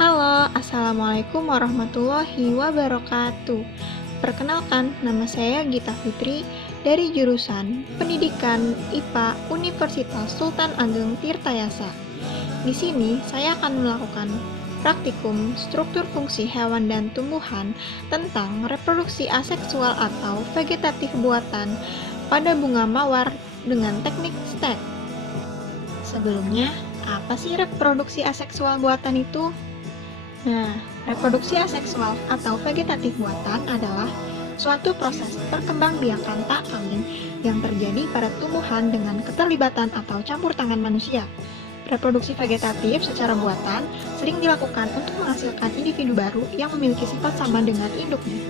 Halo, Assalamualaikum warahmatullahi wabarakatuh. Perkenalkan, nama saya Gita Fitri dari jurusan Pendidikan IPA Universitas Sultan Ageng Tirtayasa. Di sini, saya akan melakukan praktikum struktur fungsi hewan dan tumbuhan tentang reproduksi aseksual atau vegetatif buatan pada bunga mawar dengan teknik STEC. Sebelumnya, apa sih reproduksi aseksual buatan itu? Nah, reproduksi aseksual atau vegetatif buatan adalah suatu proses perkembangbiakan tak kawin yang terjadi pada tumbuhan dengan keterlibatan atau campur tangan manusia. Reproduksi vegetatif secara buatan sering dilakukan untuk menghasilkan individu baru yang memiliki sifat sama dengan induknya.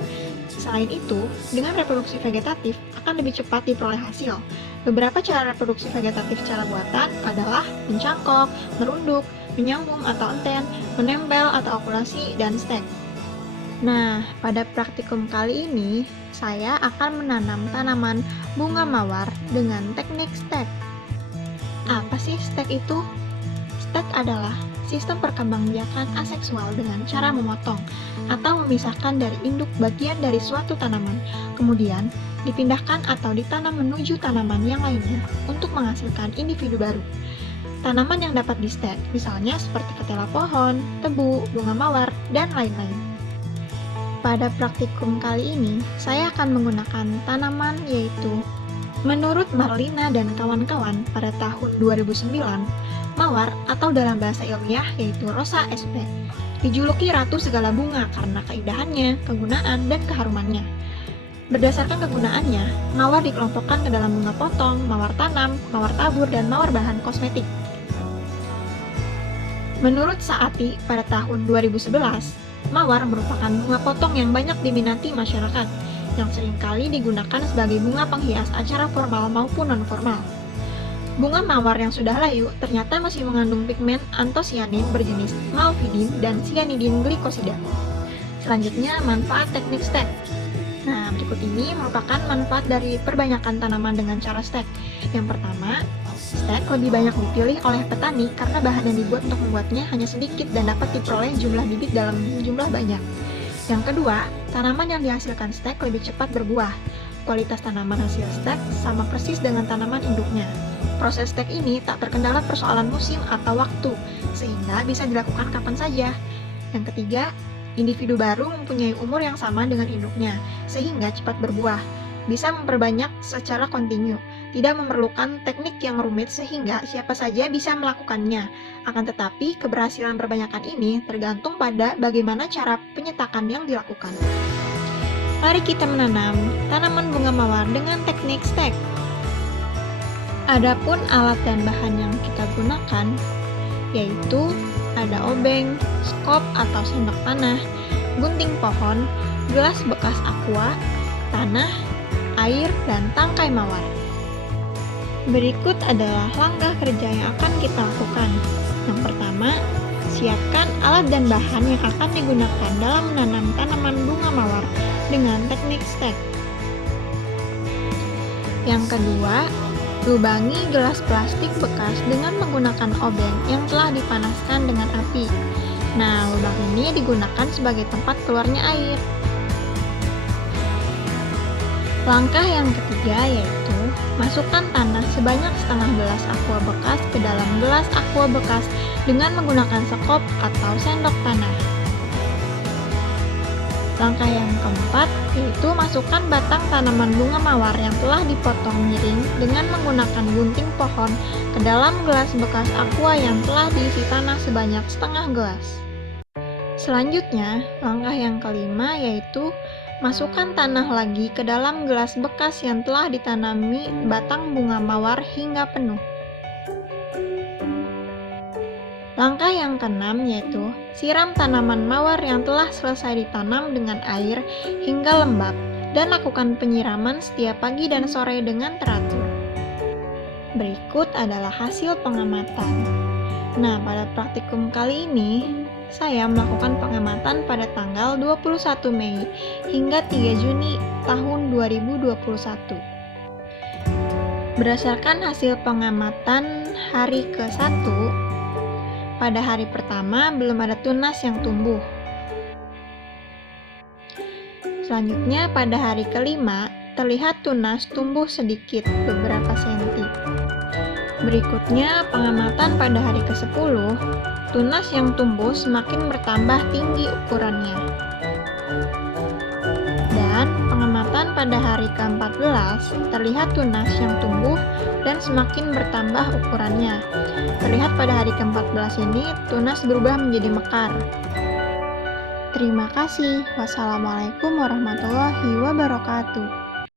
Selain itu, dengan reproduksi vegetatif akan lebih cepat diperoleh hasil. Beberapa cara reproduksi vegetatif secara buatan adalah mencangkok, merunduk, menyambung atau enten, menempel atau okulasi, dan stek. Nah, pada praktikum kali ini, saya akan menanam tanaman bunga mawar dengan teknik stek. Apa sih stek itu? Stek adalah sistem perkembangbiakan aseksual dengan cara memotong atau memisahkan dari induk bagian dari suatu tanaman, kemudian dipindahkan atau ditanam menuju tanaman yang lainnya untuk menghasilkan individu baru. Tanaman yang dapat di-stek, misalnya seperti ketela pohon, tebu, bunga mawar, dan lain-lain. Pada praktikum kali ini, saya akan menggunakan tanaman yaitu menurut Marlina dan kawan-kawan pada tahun 2009, mawar atau dalam bahasa ilmiah yaitu Rosa sp. dijuluki ratu segala bunga karena keindahannya, kegunaan, dan keharumannya. Berdasarkan kegunaannya, mawar dikelompokkan ke dalam bunga potong, mawar tanam, mawar tabur, dan mawar bahan kosmetik. Menurut Saati pada tahun 2011, mawar merupakan bunga potong yang banyak diminati masyarakat, yang seringkali digunakan sebagai bunga penghias acara formal maupun non-formal. Bunga mawar yang sudah layu ternyata masih mengandung pigmen antosianin berjenis malvidin dan cyanidin glikosida. Selanjutnya, manfaat teknik stek. Nah, berikut ini merupakan manfaat dari perbanyakan tanaman dengan cara stek. Yang pertama, stek lebih banyak dipilih oleh petani karena bahan yang dibuat untuk membuatnya hanya sedikit dan dapat diperoleh jumlah bibit dalam jumlah banyak. Yang kedua, tanaman yang dihasilkan stek lebih cepat berbuah. Kualitas tanaman hasil stek sama persis dengan tanaman induknya. Proses stek ini tak terkendala persoalan musim atau waktu, sehingga bisa dilakukan kapan saja. Yang ketiga, individu baru mempunyai umur yang sama dengan induknya, sehingga cepat berbuah. Bisa memperbanyak secara kontinu, tidak memerlukan teknik yang rumit sehingga siapa saja bisa melakukannya. Akan tetapi, keberhasilan perbanyakan ini tergantung pada bagaimana cara penyetakan yang dilakukan. Mari kita menanam tanaman bunga mawar dengan teknik stek. Adapun alat dan bahan yang kita gunakan yaitu ada obeng, skop atau sendok tanah, gunting pohon, gelas bekas aqua, tanah, air, dan tangkai mawar. Berikut adalah langkah kerja yang akan kita lakukan. Yang pertama, siapkan alat dan bahan yang akan digunakan dalam menanam tanaman bunga mawar dengan teknik stek. Yang kedua, lubangi gelas plastik bekas dengan menggunakan obeng yang telah dipanaskan dengan api. Nah, lubang ini digunakan sebagai tempat keluarnya air. Langkah yang ketiga yaitu masukkan tanah sebanyak setengah gelas aqua bekas ke dalam gelas aqua bekas dengan menggunakan sekop atau sendok tanah. Langkah yang keempat yaitu masukkan batang tanaman bunga mawar yang telah dipotong miring dengan menggunakan gunting pohon ke dalam gelas bekas aqua yang telah diisi tanah sebanyak setengah gelas. Selanjutnya, langkah yang kelima yaitu masukkan tanah lagi ke dalam gelas bekas yang telah ditanami batang bunga mawar hingga penuh. Langkah yang keenam yaitu siram tanaman mawar yang telah selesai ditanam dengan air hingga lembab dan lakukan penyiraman setiap pagi dan sore dengan teratur. Berikut adalah hasil pengamatan. Nah, pada praktikum kali ini saya melakukan pengamatan pada tanggal 21 Mei hingga 3 Juni tahun 2021. Berdasarkan hasil pengamatan hari ke-1, pada hari pertama belum ada tunas yang tumbuh. Selanjutnya pada hari kelima, terlihat tunas tumbuh sedikit beberapa senti. Berikutnya, pengamatan pada hari ke-10, tunas yang tumbuh semakin bertambah tinggi ukurannya. Dan pengamatan pada hari ke-14, terlihat tunas yang tumbuh dan semakin bertambah ukurannya. Terlihat pada hari ke-14 ini, tunas berubah menjadi mekar. Terima kasih. Wassalamualaikum warahmatullahi wabarakatuh.